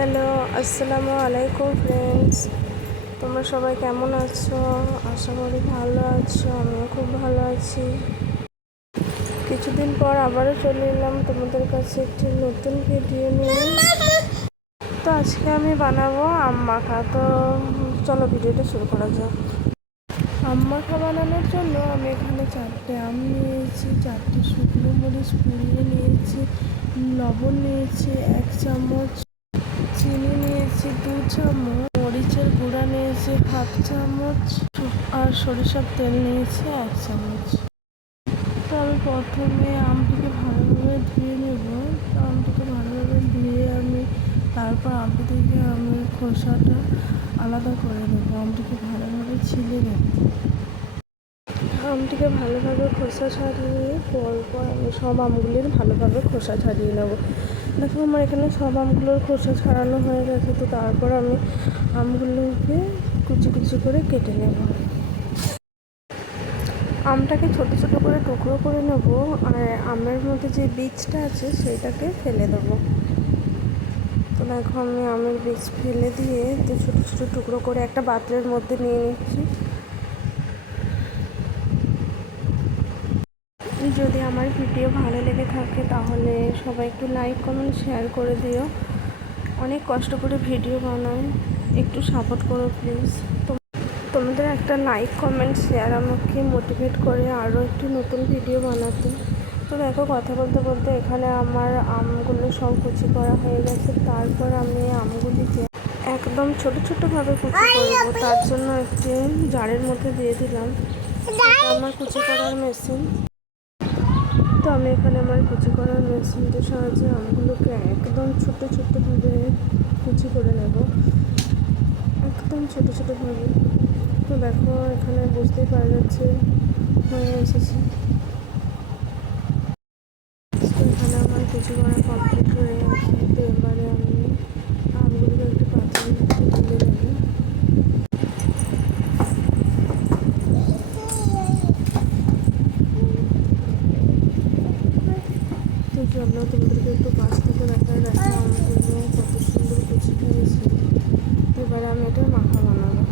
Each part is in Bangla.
হ্যালো, আসসালামু আলাইকুম ফ্রেন্ডস। তোমরা সবাই কেমন আছো? আশা করি ভালো আছো। আমিও খুব ভালো আছি। কিছুদিন পর আবারও চলে এলাম তোমাদের কাছে একটি নতুন ভিডিও নিয়ে। তো আজকে আমি বানাবো আম মাখা। তো চলো ভিডিওটা শুরু করা যাক। আম মাখা বানানোর জন্য আমি এখানে 4টে আম নিয়েছি, 4টে শুকনো মরিচ পুড়িয়ে নিয়েছি, লবণ নিয়েছি 1 চামচ, চিনি নিয়েছি 2 চামচ, মরিচের গুঁড়া নিয়েছি 1/2 চামচ আর সরিষার তেল নিয়েছি 1 চামচ। তো আমি প্রথমে আমটিকে ভালোভাবে ধুয়ে নেব। তো আমটিকে ভালোভাবে ধুয়ে আমি তারপর আমটি থেকে আমি খোসাটা আলাদা করে নেব। আমটিকে ভালোভাবে ছিলে নেব। আমটিকে ভালোভাবে খোসা ছাড়িয়ে পরপর আমি সব আমগুলির ভালোভাবে খোসা ছাড়িয়ে নেব। দেখো আমার এখানে সব আমগুলোর খোসা ছাড়ানো হয়ে গেছে। তো তারপর আমি আমগুলোকে কুচি কুচি করে কেটে নেব। আমটাকে ছোট ছোট করে টুকরো করে নেব আর আমের মধ্যে যে বীজটা আছে সেইটাকে ফেলে দেবো। তো দেখো আমি আমের বীজ ফেলে দিয়ে তো ছোটো ছোটো টুকরো করে একটা পাত্রের মধ্যে নিয়ে নিচ্ছি। যদি আমার ভিডিও ভালো লেগে থাকে তাহলে সবাই একটু লাইক কমেন্ট শেয়ার করে দিও। অনেক কষ্ট করে ভিডিও বানাই, একটু সাপোর্ট করো প্লিজ। তোমাদের একটা লাইক কমেন্ট শেয়ার আমাকে মোটিভেট করে আরও একটু নতুন ভিডিও বানাতে। তো দেখো কথা বলতে বলতে এখানে আমার আমগুলো সব কুচি করা হয়ে গেছে। তারপর আমি আমগুলিকে একদম ছোট ছোটোভাবে কুচি করবো। তার জন্য একটি জারের মধ্যে দিয়ে দিলাম আমার কুচি করার মেশিন। তো আমি এখানে আমার কুচি করার মেশিনটির সাহায্যে আমগুলোকে একদম ছোটো ছোটোভাবে কুচি করে নেব, একদম ছোটো ছোটোভাবে। তো দেখো এখানে বুঝতেই পারা যাচ্ছে হয়ে এসেছে। তো এখানে আমার কুচি করা কমপ্লিট হয়ে গেছে। তো এবারে আমি আমগুলোকে একটু পাত্রের মধ্যে তুলে নেব। তো চলো তোমাদেরকে একটু কাছ থেকে দেখায়। দেখো আমগুলো কত সুন্দর কুচি হয়েছে। তো এবারে আমি এটা মাখা বানাবো।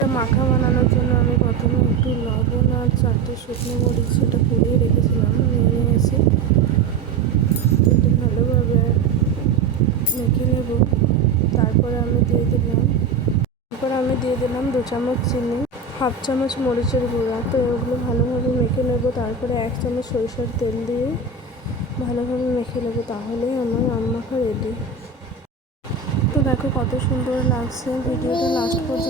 মাখা বানানোর জন্য আমি প্রথমে একটু লবণ আর 4টে শুকনো মরিচ সেটা পুড়িয়ে রেখেছিলাম নিয়ে এসে এটা ভালোভাবে মেখে নেব। তারপরে আমি দিয়ে দিলাম 2 চামচ চিনি, 1/2 চামচ মরিচের গুঁড়া। তো এগুলো ভালোভাবে মেখে নেব। তারপরে 1 চামচ সরিষার তেল দিয়ে ভালোভাবে মেখে নেব। তাহলেই আমার আম মাখা রেডি। তো দেখো কত সুন্দর লাগছে। ভিডিওটা লাস্ট পর্যন্ত